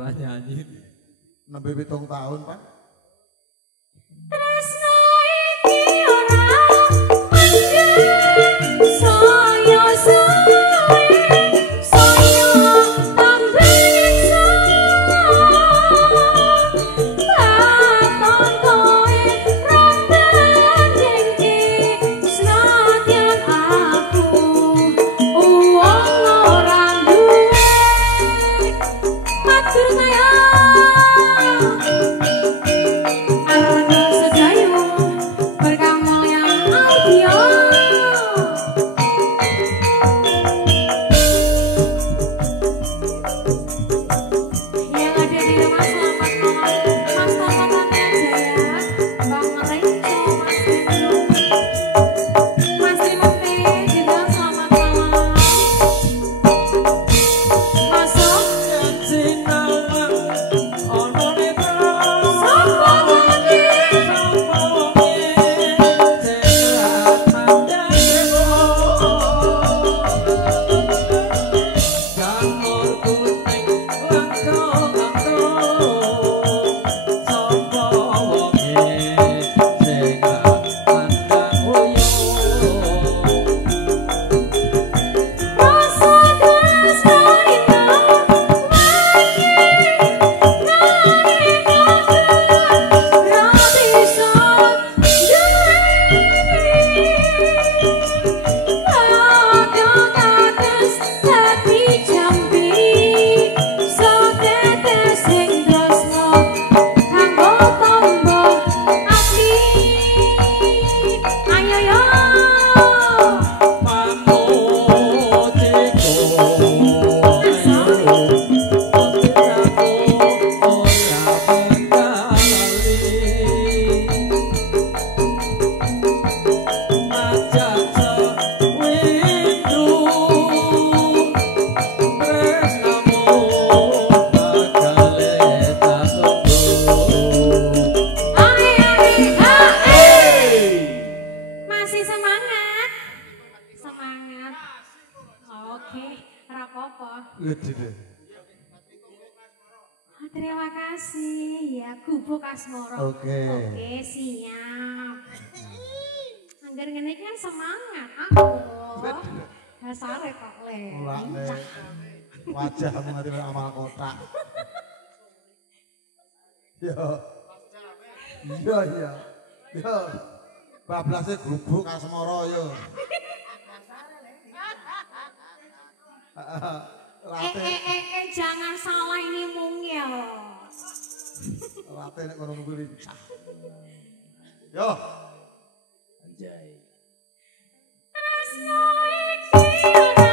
ora nyanyi. Nembe 7 tahun, Pak. Tresno iki ora mandek saya Terima kasih ya Gubuk Asmoro. Oke, siap. Angger ngene kan semangat aku. Dasare kok le. Wajahmu ngerti amal kotak. Yo. Iya. Yo. Bablase Gubuk Asmoro yo. Jangan salah ini mungil. Late nek kono nunggu lincah. Yo. Anjay. Tresno iki ora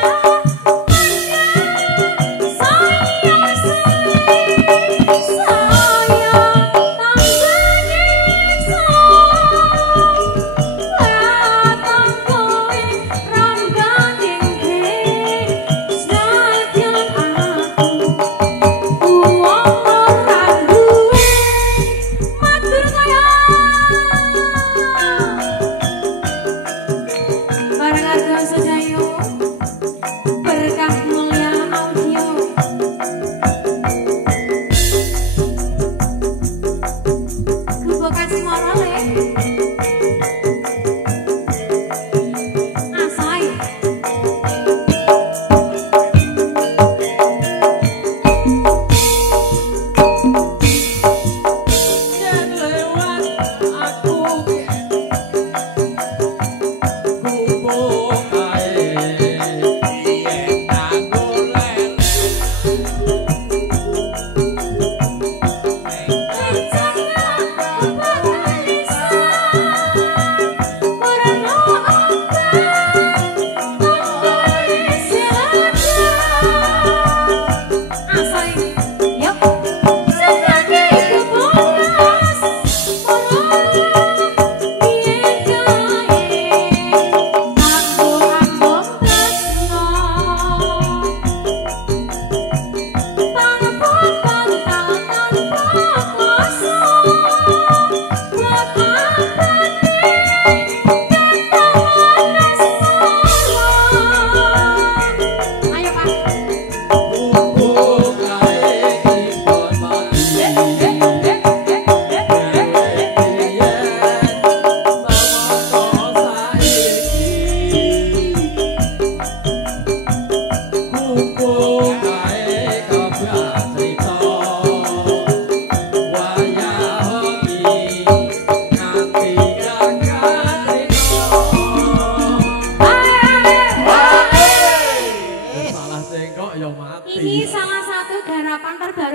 Barang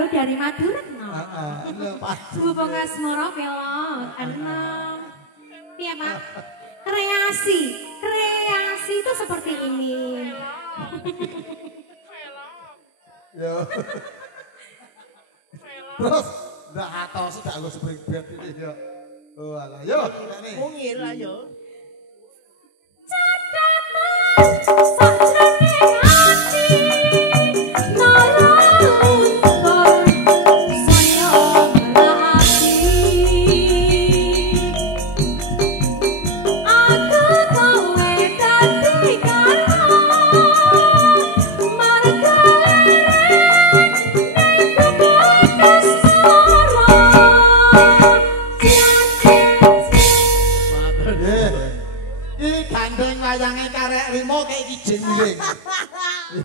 baru dari Maduretno. Lho Pak. Hubung asmara kelot enak. Piye Pak? Kreasi itu seperti ini. Yo. Terus ndak atau sudah nggo spring bed ini yo. Oh alah yo nek. Mungir lah yo. Iki gandeng wayange karek rimo kayak iki jeneng.